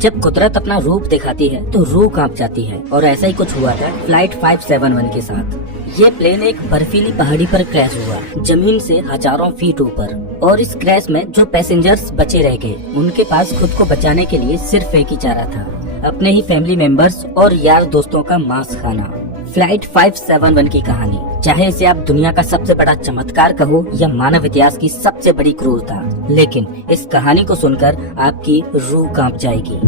जब कुदरत अपना रूप दिखाती है तो रूह कांप जाती है और ऐसा ही कुछ हुआ था फ्लाइट 571 के साथ। ये प्लेन एक बर्फीली पहाड़ी पर क्रैश हुआ, जमीन से हजारों फीट ऊपर। और इस क्रैश में जो पैसेंजर्स बचे रह गए, उनके पास खुद को बचाने के लिए सिर्फ एक ही चारा था, अपने ही फैमिली मेंबर्स और यार दोस्तों का मांस खाना। फ्लाइट 571 की कहानी, चाहे इसे आप दुनिया का सबसे बड़ा चमत्कार कहो या मानव इतिहास की सबसे बड़ी क्रूरता, लेकिन इस कहानी को सुनकर आपकी रूह कांप जाएगी।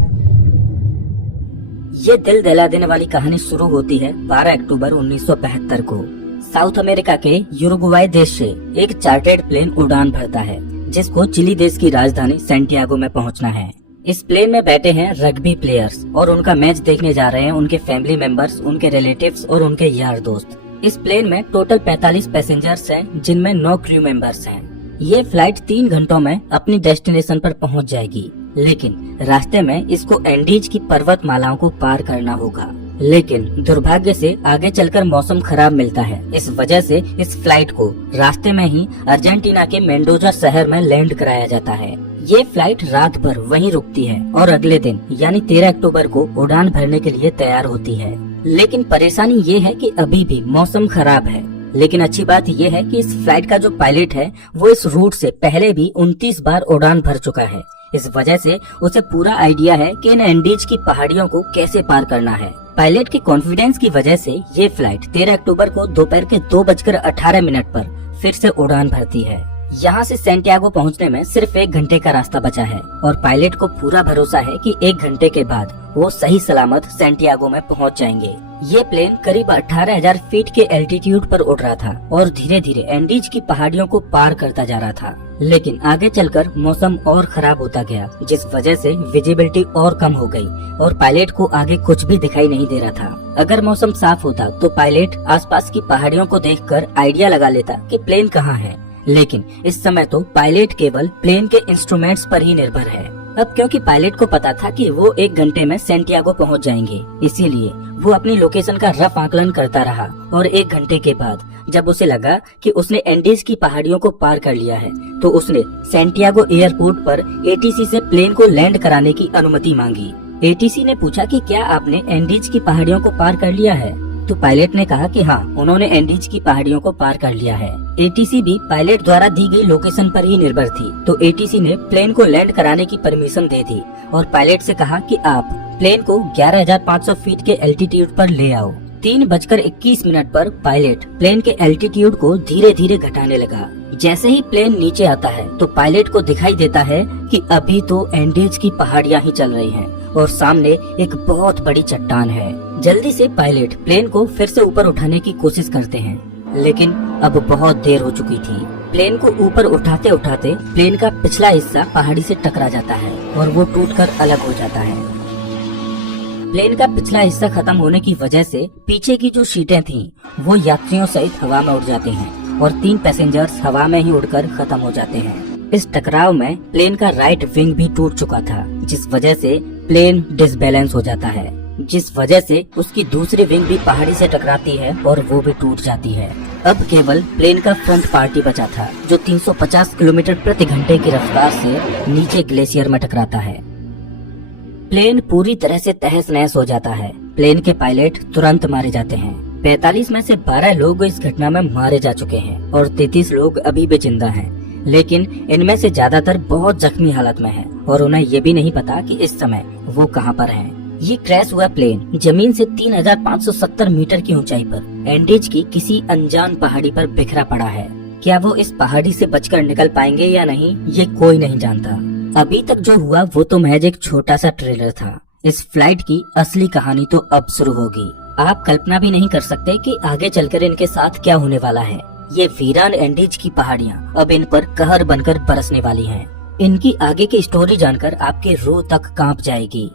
ये दिल दहला देने वाली कहानी शुरू होती है 12 अक्टूबर 1975 को। साउथ अमेरिका के यूरुग्वाई देश से एक चार्टर्ड प्लेन उड़ान भरता है, जिसको चिली देश की राजधानी सैंटियागो में पहुंचना है। इस प्लेन में बैठे हैं रग्बी प्लेयर्स और उनका मैच देखने जा रहे हैं उनके फैमिली मेंबर्स, उनके रिलेटिव्स और उनके यार दोस्त। इस प्लेन में टोटल 45 पैसेंजर्स हैं, जिनमें 9 क्रू मेंबर्स हैं। ये फ्लाइट 3 घंटों में अपनी डेस्टिनेशन पर पहुंच जाएगी, लेकिन रास्ते में इसको एंडीज की पर्वतमालाओं को पार करना होगा। लेकिन दुर्भाग्य से आगे चलकर मौसम खराब मिलता है। इस वजह से इस फ्लाइट को रास्ते में ही अर्जेंटीना के मेंडोजा शहर में लैंड कराया जाता है। ये फ्लाइट रात भर वहीं रुकती है और अगले दिन यानी 13 अक्टूबर को उड़ान भरने के लिए तैयार होती है। लेकिन परेशानी ये है कि अभी भी मौसम खराब है। लेकिन अच्छी बात ये है कि इस फ्लाइट का जो पायलट है वो इस रूट से पहले भी 29 बार उड़ान भर चुका है। इस वजह से उसे पूरा आइडिया है कि इन एंडीज की पहाड़ियों को कैसे पार करना है। पायलट के कॉन्फिडेंस की वजह से ये फ्लाइट 13 अक्टूबर को दोपहर के 2:18 पर फिर से उड़ान भरती है। यहाँ से सैंटियागो पहुँचने में सिर्फ 1 घंटे का रास्ता बचा है और पायलट को पूरा भरोसा है कि 1 घंटे के बाद वो सही सलामत सैंटियागो में पहुँच जाएंगे। ये प्लेन करीब 18,000 फीट के एल्टीट्यूड पर उड़ रहा था और धीरे धीरे एंडीज की पहाड़ियों को पार करता जा रहा था। लेकिन आगे चलकर मौसम और खराब होता गया, जिस वजह से विजिबिलिटी और कम हो गई और पायलट को आगे कुछ भी दिखाई नहीं दे रहा था। अगर मौसम साफ होता तो पायलट आसपास की पहाड़ियों को देखकर आइडिया लगा लेता कि प्लेन कहाँ है, लेकिन इस समय तो पायलट केवल प्लेन के इंस्ट्रूमेंट्स पर ही निर्भर है। अब क्योंकि पायलट को पता था कि वो 1 घंटे में सैंटियागो पहुंच जाएंगे, इसीलिए वो अपनी लोकेशन का रफ आकलन करता रहा और 1 घंटे के बाद जब उसे लगा कि उसने एंडीज की पहाड़ियों को पार कर लिया है, तो उसने सैंटियागो एयरपोर्ट पर एटीसी से प्लेन को लैंड कराने की अनुमति मांगी। एटीसी ने पूछा कि क्या आपने एंडीज की पहाड़ियों को पार कर लिया है? तो पायलट ने कहा कि हाँ, उन्होंने एंडीज की पहाड़ियों को पार कर लिया है। एटीसी भी पायलट द्वारा दी गई लोकेशन पर ही निर्भर थी, तो एटीसी ने प्लेन को लैंड कराने की परमिशन दे दी और पायलट से कहा कि आप प्लेन को 11,500 फीट के एल्टीट्यूड पर ले आओ। 3:21 पर पायलट प्लेन के एल्टीट्यूड को धीरे धीरे घटाने लगा। जैसे ही प्लेन नीचे आता है तो पायलट को दिखाई देता है कि अभी तो एंडीज की पहाड़ियां ही चल रही हैं और सामने एक बहुत बड़ी चट्टान है। जल्दी से पायलट प्लेन को फिर से ऊपर उठाने की कोशिश करते हैं, लेकिन अब बहुत देर हो चुकी थी। प्लेन को ऊपर उठाते उठाते प्लेन का पिछला हिस्सा पहाड़ी से टकरा जाता है और वो टूटकर अलग हो जाता है। प्लेन का पिछला हिस्सा खत्म होने की वजह से पीछे की जो सीटें थीं, वो यात्रियों सहित हवा में उड़ जाती हैं और 3 पैसेंजर्स हवा में ही उड़कर खत्म हो जाते हैं। इस टकराव में प्लेन का राइट विंग भी टूट चुका था, जिस वजह से प्लेन डिसबैलेंस हो जाता है, जिस वजह से उसकी दूसरी विंग भी पहाड़ी से टकराती है और वो भी टूट जाती है। अब केवल प्लेन का फ्रंट पार्ट ही बचा था, जो 350 किलोमीटर प्रति घंटे की रफ्तार से नीचे ग्लेशियर में टकराता है। प्लेन पूरी तरह से तहस नहस हो जाता है। प्लेन के पायलट तुरंत मारे जाते हैं। 45 में से 12 लोग इस घटना में मारे जा चुके हैं और 33 लोग अभी भी जिंदा हैं, लेकिन इनमें से ज्यादातर बहुत जख्मी हालत में हैं और उन्हें ये भी नहीं पता कि इस समय वो कहां पर हैं। ये क्रैश हुआ प्लेन जमीन से 3,570 मीटर की ऊंचाई पर एंडीज की किसी अनजान पहाड़ी पर बिखरा पड़ा है। क्या वो इस पहाड़ी से बचकर निकल पाएंगे या नहीं, ये कोई नहीं जानता। अभी तक जो हुआ वो तो महज एक छोटा सा ट्रेलर था। इस फ्लाइट की असली कहानी तो अब शुरू होगी। आप कल्पना भी नहीं कर सकते कि आगे चलकर इनके साथ क्या होने वाला है। ये वीरान एंडीज की पहाड़ियाँ अब इन पर कहर बनकर बरसने वाली हैं। इनकी आगे की स्टोरी जानकर आपके रूह तक कांप जाएगी।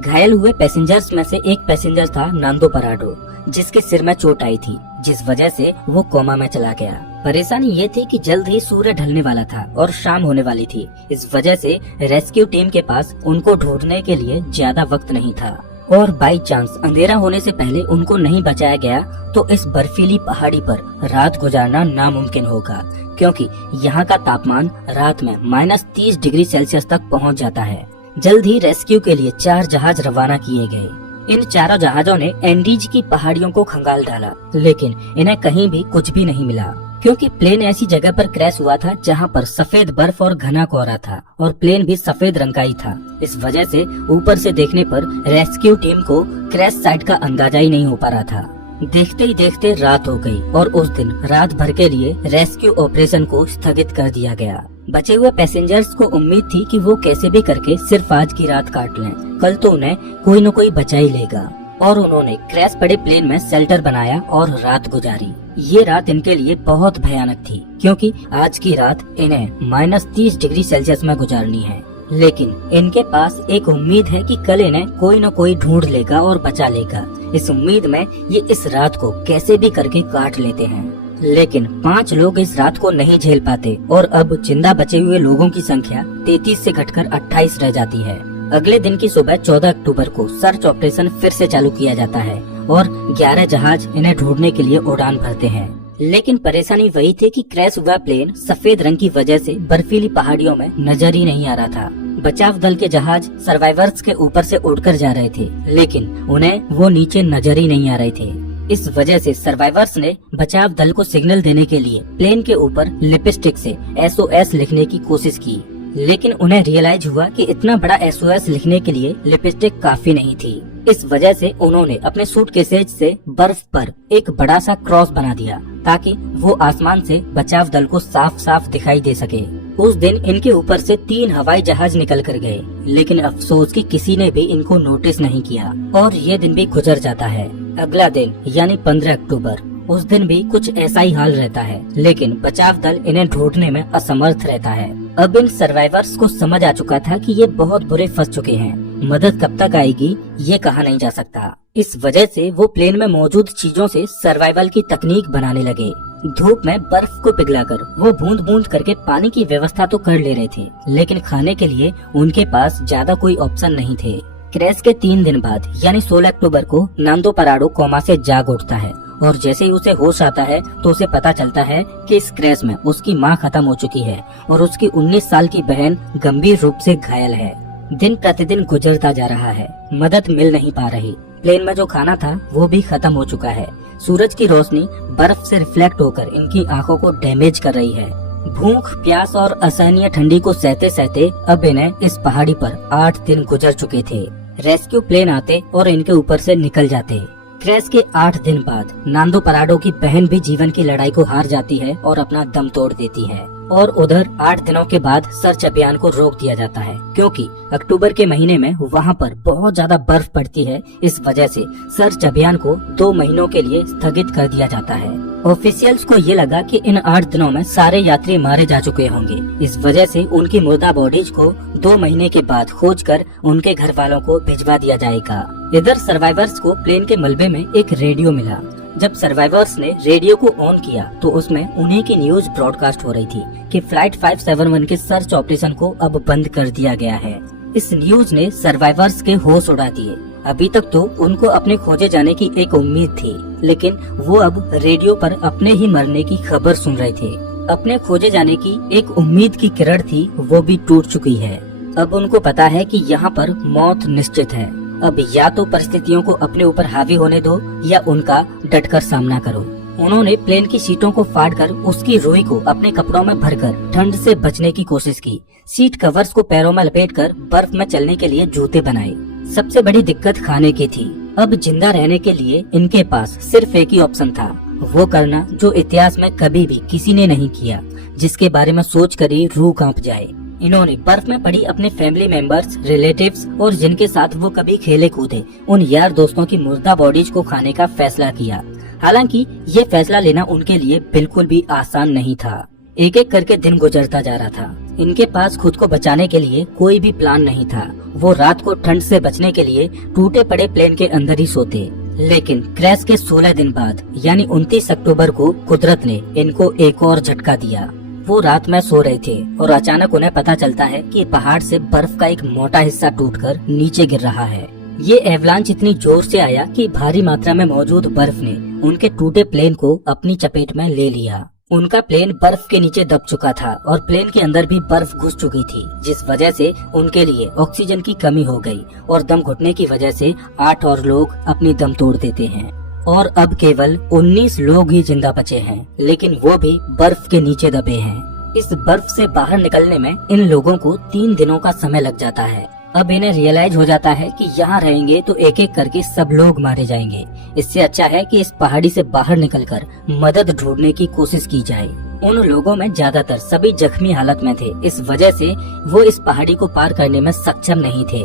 घायल हुए पैसेंजर्स में से एक पैसेंजर था नांदो पराडो, जिसके सिर में चोट आई थी, जिस वजह से वो कोमा में चला गया। परेशानी ये थी कि जल्द ही सूर्य ढलने वाला था और शाम होने वाली थी। इस वजह से रेस्क्यू टीम के पास उनको ढूंढने के लिए ज्यादा वक्त नहीं था और बाई चांस अंधेरा होने से पहले उनको नहीं बचाया गया तो इस बर्फीली पहाड़ी पर रात गुजारना नामुमकिन होगा, क्योंकि यहाँ का तापमान रात में -30 डिग्री सेल्सियस तक पहुँच जाता है। जल्द ही रेस्क्यू के लिए 4 जहाज रवाना किए गए। इन चारों जहाजों ने एंडीज की पहाड़ियों को खंगाल डाला, लेकिन इन्हें कहीं भी कुछ भी नहीं मिला, क्योंकि प्लेन ऐसी जगह पर क्रैश हुआ था जहां पर सफेद बर्फ और घना कोहरा था और प्लेन भी सफेद रंग का ही था। इस वजह से ऊपर से देखने पर रेस्क्यू टीम को क्रैश साइट का अंदाजा ही नहीं हो पा रहा था। देखते ही देखते रात हो गई और उस दिन रात भर के लिए रेस्क्यू ऑपरेशन को स्थगित कर दिया गया। बचे हुए पैसेंजर्स को उम्मीद थी कि वो कैसे भी करके सिर्फ आज की रात काट लें, कल तो उन्हें कोई न कोई बचा ही लेगा। और उन्होंने क्रैश पड़े प्लेन में शेल्टर बनाया और रात गुजारी। ये रात इनके लिए बहुत भयानक थी, क्योंकि आज की रात इन्हें -30 डिग्री सेल्सियस में गुजारनी है। लेकिन इनके पास एक उम्मीद है कि कल इन्हें कोई न कोई ढूंढ लेगा और बचा लेगा। इस उम्मीद में ये इस रात को कैसे भी करके काट लेते हैं। लेकिन 5 लोग इस रात को नहीं झेल पाते और अब जिंदा बचे हुए लोगों की संख्या 33 से घटकर 28 रह जाती है। अगले दिन की सुबह 14 अक्टूबर को सर्च ऑपरेशन फिर से चालू किया जाता है और 11 जहाज इन्हें ढूंढने के लिए उड़ान भरते हैं। लेकिन परेशानी वही थी कि क्रैश हुआ प्लेन सफेद रंग की वजह से बर्फीली पहाड़ियों में नजर ही नहीं आ रहा था। बचाव दल के जहाज सर्वाइवर्स के ऊपर से उड़कर जा रहे थे, लेकिन उन्हें वो नीचे नजर ही नहीं आ रहे थे। इस वजह से सर्वाइवर्स ने बचाव दल को सिग्नल देने के लिए प्लेन के ऊपर लिपस्टिक से SOS लिखने की कोशिश की, लेकिन उन्हें रियलाइज हुआ कि इतना बड़ा SOS लिखने के लिए लिपस्टिक काफी नहीं थी। इस वजह से उन्होंने अपने सूटकेसेज से बर्फ पर एक बड़ा सा क्रॉस बना दिया ताकि वो आसमान से बचाव दल को साफ साफ दिखाई दे सके। उस दिन इनके ऊपर से 3 हवाई जहाज निकल कर गए, लेकिन अफसोस कि किसी ने भी इनको नोटिस नहीं किया और ये दिन भी गुजर जाता है। अगला दिन यानी 15 अक्टूबर, उस दिन भी कुछ ऐसा ही हाल रहता है, लेकिन बचाव दल इन्हें ढूंढने में असमर्थ रहता है। अब इन सर्वाइवर्स को समझ आ चुका था कि ये बहुत बुरे फंस चुके हैं। मदद कब तक आएगी ये कहा नहीं जा सकता। इस वजह से वो प्लेन में मौजूद चीजों से सर्वाइवल की तकनीक बनाने लगे। धूप में बर्फ को पिघलाकर वो बूंद बूंद करके पानी की व्यवस्था तो कर ले रहे थे, लेकिन खाने के लिए उनके पास ज्यादा कोई ऑप्शन नहीं थे। क्रैश के 3 दिन बाद यानी 16 अक्टूबर को नांदो पराडो कोमा से जाग उठता है और जैसे ही उसे होश आता है तो उसे पता चलता है कि इस क्रैश में उसकी मां खत्म हो चुकी है और उसकी 19 साल की बहन गंभीर रूप से घायल है। दिन प्रतिदिन गुजरता जा रहा है, मदद मिल नहीं पा रही। प्लेन में जो खाना था वो भी खत्म हो चुका है। सूरज की रोशनी बर्फ से रिफ्लेक्ट होकर इनकी आंखों को डैमेज कर रही है। भूख, प्यास और असहनीय ठंडी को सहते सहते अब इन्हें इस पहाड़ी पर 8 दिन गुजर चुके थे। रेस्क्यू प्लेन आते और इनके ऊपर से निकल जाते। क्रैश के 8 दिन बाद नांदो पराडो की बहन भी जीवन की लड़ाई को हार जाती है और अपना दम तोड़ देती है। और उधर 8 दिनों के बाद सर्च अभियान को रोक दिया जाता है, क्योंकि अक्टूबर के महीने में वहां पर बहुत ज्यादा बर्फ पड़ती है। इस वजह से सर्च अभियान को 2 महीनों के लिए स्थगित कर दिया जाता है। ऑफिशियल्स को ये लगा कि इन 8 दिनों में सारे यात्री मारे जा चुके होंगे। इस वजह से उनकी मुर्दा बॉडीज को 2 महीने के बाद खोजकर उनके घर वालों को भिजवा दिया जाएगा। इधर सर्वाइवर्स को प्लेन के मलबे में एक रेडियो मिला। जब सर्वाइवर्स ने रेडियो को ऑन किया तो उसमें उन्हीं की न्यूज ब्रॉडकास्ट हो रही थी कि फ्लाइट 571 के सर्च ऑपरेशन को अब बंद कर दिया गया है। इस न्यूज ने सर्वाइवर्स के होश उड़ा दिए। अभी तक तो उनको अपने खोजे जाने की एक उम्मीद थी, लेकिन वो अब रेडियो पर अपने ही मरने की खबर सुन रहे थे। अपने खोजे जाने की एक उम्मीद की किरण थी, वो भी टूट चुकी है। अब उनको पता है कि यहाँ पर मौत निश्चित है। अब या तो परिस्थितियों को अपने ऊपर हावी होने दो या उनका डटकर सामना करो। उन्होंने प्लेन की सीटों को फाड़कर उसकी रुई को अपने कपड़ों में भरकर ठंड से बचने की कोशिश की। सीट कवर्स को पैरों में लपेटकर बर्फ में चलने के लिए जूते बनाए। सबसे बड़ी दिक्कत खाने की थी। अब जिंदा रहने के लिए इनके पास सिर्फ एक ही ऑप्शन था, वो करना जो इतिहास में कभी भी किसी ने नहीं किया, जिसके बारे में सोचकर ही रूह कांप जाए। इन्होंने बर्फ में पड़ी अपने फैमिली मेंबर्स, रिलेटिव्स और जिनके साथ वो कभी खेले कूदे उन यार दोस्तों की मुर्दा बॉडीज को खाने का फैसला किया। हालांकि ये फैसला लेना उनके लिए बिल्कुल भी आसान नहीं था। एक एक करके दिन गुजरता जा रहा था। इनके पास खुद को बचाने के लिए कोई भी प्लान नहीं था। वो रात को ठंड से बचने के लिए टूटे पड़े प्लेन के अंदर ही सोते। लेकिन क्रैश के 16 दिन बाद यानी 29 अक्टूबर को कुदरत ने इनको एक और झटका दिया। वो रात में सो रहे थे और अचानक उन्हें पता चलता है कि पहाड़ से बर्फ का एक मोटा हिस्सा टूटकर नीचे गिर रहा है। ये एवलांच इतनी जोर से आया कि भारी मात्रा में मौजूद बर्फ ने उनके टूटे प्लेन को अपनी चपेट में ले लिया। उनका प्लेन बर्फ के नीचे दब चुका था और प्लेन के अंदर भी बर्फ घुस चुकी थी, जिस वजह से उनके लिए ऑक्सीजन की कमी हो गई और दम घुटने की वजह से 8 और लोग अपनी दम तोड़ देते हैं और अब केवल 19 लोग ही जिंदा बचे हैं, लेकिन वो भी बर्फ के नीचे दबे हैं। इस बर्फ से बाहर निकलने में इन लोगों को 3 दिनों का समय लग जाता है। अब इन्हें रियलाइज हो जाता है कि यहाँ रहेंगे तो एक एक करके सब लोग मारे जाएंगे। इससे अच्छा है कि इस पहाड़ी से बाहर निकलकर मदद ढूंढने की कोशिश की जाए। उन लोगों में ज्यादातर सभी जख्मी हालत में थे, इस वजह से वो इस पहाड़ी को पार करने में सक्षम नहीं थे।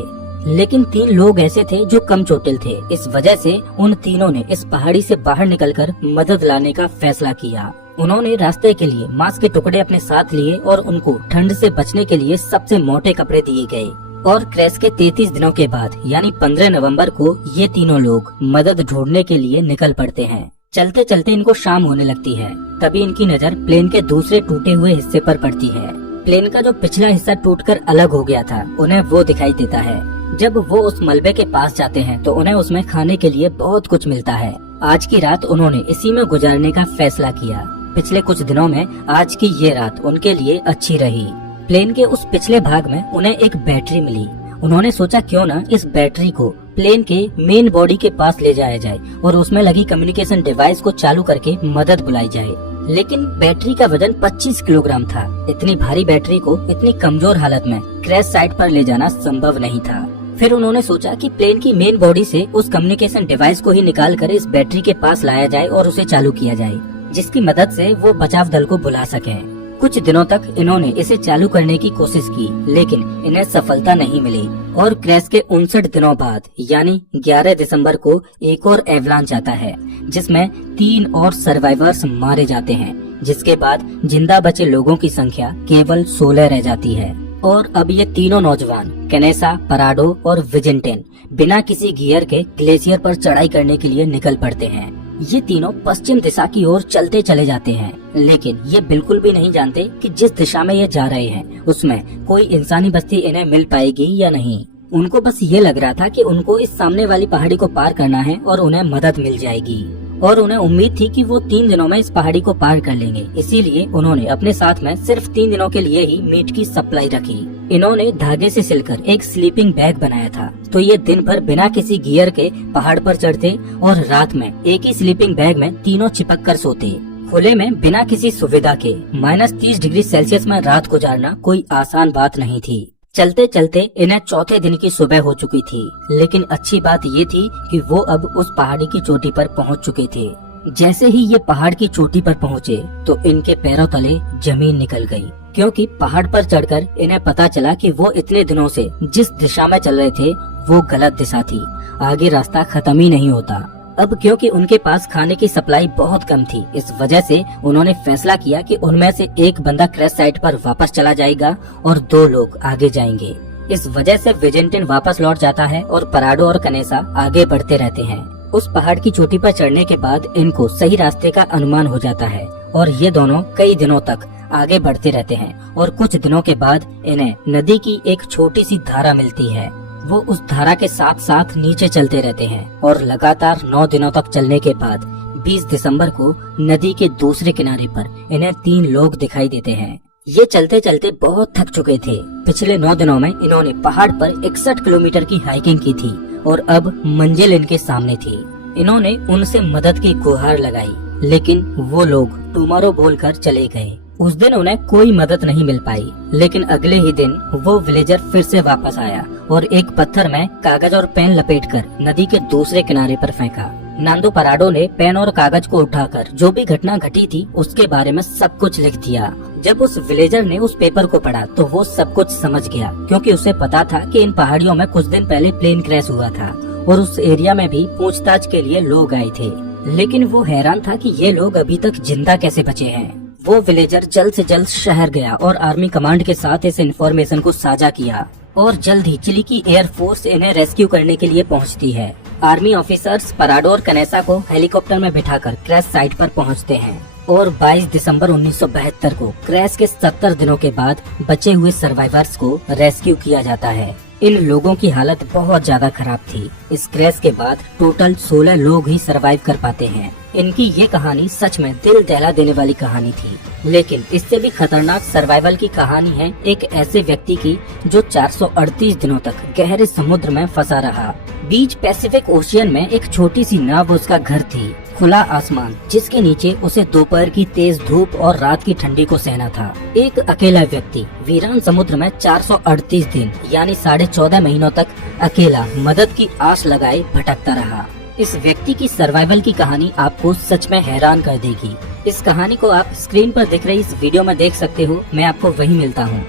लेकिन 3 लोग ऐसे थे जो कम चोटिल थे, इस वजह से उन तीनों ने इस पहाड़ी से बाहर निकलकर मदद लाने का फैसला किया। उन्होंने रास्ते के लिए मांस के टुकड़े अपने साथ लिए और उनको ठंड से बचने के लिए सबसे मोटे कपड़े दिए गए। और क्रैश के 33 दिनों के बाद यानी 15 नवंबर को ये तीनों लोग मदद ढूंढने के लिए निकल पड़ते हैं। चलते चलते इनको शाम होने लगती है, तभी इनकी नजर प्लेन के दूसरे टूटे हुए हिस्से पर पड़ती है। प्लेन का जो पिछला हिस्सा टूटकर अलग हो गया था, उन्हें वो दिखाई देता है। जब वो उस मलबे के पास जाते हैं तो उन्हें उसमें खाने के लिए बहुत कुछ मिलता है। आज की रात उन्होंने इसी में गुजारने का फैसला किया। पिछले कुछ दिनों में आज की ये रात उनके लिए अच्छी रही। प्लेन के उस पिछले भाग में उन्हें एक बैटरी मिली। उन्होंने सोचा क्यों न इस बैटरी को प्लेन के मेन बॉडी के पास ले जाया जाए और उसमें लगी कम्युनिकेशन डिवाइस को चालू करके मदद बुलाई जाए। लेकिन बैटरी का वजन 25 किलोग्राम था। इतनी भारी बैटरी को इतनी कमजोर हालत में क्रैश साइट पर ले जाना संभव नहीं था। फिर उन्होंने सोचा कि प्लेन की मेन बॉडी से उस कम्युनिकेशन डिवाइस को ही निकाल कर इस बैटरी के पास लाया जाए और उसे चालू किया जाए, जिसकी मदद से वो बचाव दल को बुला सकें। कुछ दिनों तक इन्होंने इसे चालू करने की कोशिश की, लेकिन इन्हें सफलता नहीं मिली और क्रैश के 59 दिनों बाद यानी 11 दिसंबर को एक और एवलांच आता है, जिसमें 3 और सर्वाइवर्स मारे जाते हैं, जिसके बाद जिंदा बचे लोगों की संख्या केवल 16 रह जाती है। और अब ये तीनों नौजवान कैनेसा, पराडो और विजेंटेन बिना किसी गियर के ग्लेशियर पर चढ़ाई करने के लिए निकल पड़ते हैं। ये तीनों पश्चिम दिशा की ओर चलते चले जाते हैं, लेकिन ये बिल्कुल भी नहीं जानते कि जिस दिशा में ये जा रहे हैं उसमें कोई इंसानी बस्ती इन्हें मिल पाएगी या नहीं। उनको बस ये लग रहा था कि उनको इस सामने वाली पहाड़ी को पार करना है और उन्हें मदद मिल जाएगी, और उन्हें उम्मीद थी कि वो 3 दिनों में इस पहाड़ी को पार कर लेंगे। इसीलिए उन्होंने अपने साथ में सिर्फ 3 दिनों के लिए ही मीट की सप्लाई रखी। इन्होंने धागे से सिलकर एक स्लीपिंग बैग बनाया था, तो ये दिन भर बिना किसी गियर के पहाड़ पर चढ़ते और रात में एक ही स्लीपिंग बैग में तीनों चिपक कर सोते। खुले में बिना किसी सुविधा के -30 डिग्री सेल्सियस में रात गुजारना कोई आसान बात नहीं थी। चलते चलते इन्हें चौथे दिन की सुबह हो चुकी थी, लेकिन अच्छी बात ये थी कि वो अब उस पहाड़ी की चोटी पर पहुंच चुके थे। जैसे ही ये पहाड़ की चोटी पर पहुंचे तो इनके पैरों तले जमीन निकल गई, क्योंकि पहाड़ पर चढ़कर इन्हें पता चला कि वो इतने दिनों से जिस दिशा में चल रहे थे वो गलत दिशा थी। आगे रास्ता खत्म ही नहीं होता। अब क्योंकि उनके पास खाने की सप्लाई बहुत कम थी, इस वजह से उन्होंने फैसला किया कि उनमें से एक बंदा क्रैश साइट पर वापस चला जाएगा और 2 लोग आगे जाएंगे। इस वजह से विजेंटिन वापस लौट जाता है और पराडो और कनेसा आगे बढ़ते रहते हैं। उस पहाड़ की चोटी पर चढ़ने के बाद इनको सही रास्ते का अनुमान हो जाता है और ये दोनों कई दिनों तक आगे बढ़ते रहते हैं और कुछ दिनों के बाद इन्हें नदी की एक छोटी सी धारा मिलती है। वो उस धारा के साथ साथ नीचे चलते रहते हैं और लगातार 9 दिनों तक चलने के बाद 20 दिसंबर को नदी के दूसरे किनारे पर इन्हें 3 लोग दिखाई देते हैं। ये चलते चलते बहुत थक चुके थे। पिछले 9 दिनों में इन्होंने पहाड़ पर 61 किलोमीटर की हाइकिंग की थी और अब मंजिल इनके सामने थी। इन्होंने उनसे मदद की गुहार लगाई, लेकिन वो लोग टुमारो बोलकर चले गए। उस दिन उन्हें कोई मदद नहीं मिल पाई, लेकिन अगले ही दिन वो विलेजर फिर से वापस आया और एक पत्थर में कागज और पेन लपेटकर नदी के दूसरे किनारे पर फेंका। नांदो पराडो ने पेन और कागज को उठाकर जो भी घटना घटी थी उसके बारे में सब कुछ लिख दिया। जब उस विलेजर ने उस पेपर को पढ़ा तो वो सब कुछ समझ गया, क्योंकि उसे पता था कि इन पहाड़ियों में कुछ दिन पहले प्लेन क्रैश हुआ था और उस एरिया में भी पूछताछ के लिए लोग आए थे। लेकिन वो हैरान था कि ये लोग अभी तक जिंदा कैसे बचे हैं। वो विलेजर जल्द से जल्द शहर गया और आर्मी कमांड के साथ इस इन्फॉर्मेशन को साझा किया और जल्द ही चिली की एयरफोर्स इन्हें रेस्क्यू करने के लिए पहुंचती है। आर्मी ऑफिसर्स पराडो और कनेसा को हेलीकॉप्टर में बिठाकर क्रैश साइट पर पहुंचते हैं और 22 दिसंबर 1972 को क्रैश के 70 दिनों के बाद बचे हुए सर्वाइवर्स को रेस्क्यू किया जाता है। इन लोगों की हालत बहुत ज्यादा खराब थी। इस क्रैश के बाद टोटल 16 लोग ही सरवाइव कर पाते हैं। इनकी ये कहानी सच में दिल दहला देने वाली कहानी थी। लेकिन इससे भी खतरनाक सर्वाइवल की कहानी है एक ऐसे व्यक्ति की जो 438 दिनों तक गहरे समुद्र में फंसा रहा। बीच पैसिफिक ओशियन में एक छोटी सी नाव उसका घर थी, खुला आसमान जिसके नीचे उसे दोपहर की तेज धूप और रात की ठंडी को सहना था। एक अकेला व्यक्ति वीरान समुद्र में 438 दिन यानी 14.5 महीनों तक अकेला मदद की आस लगाए भटकता रहा। इस व्यक्ति की सर्वाइवल की कहानी आपको सच में हैरान कर देगी। इस कहानी को आप स्क्रीन पर दिख रही इस वीडियो में देख सकते हो। मैं आपको वहीं मिलता हूँ।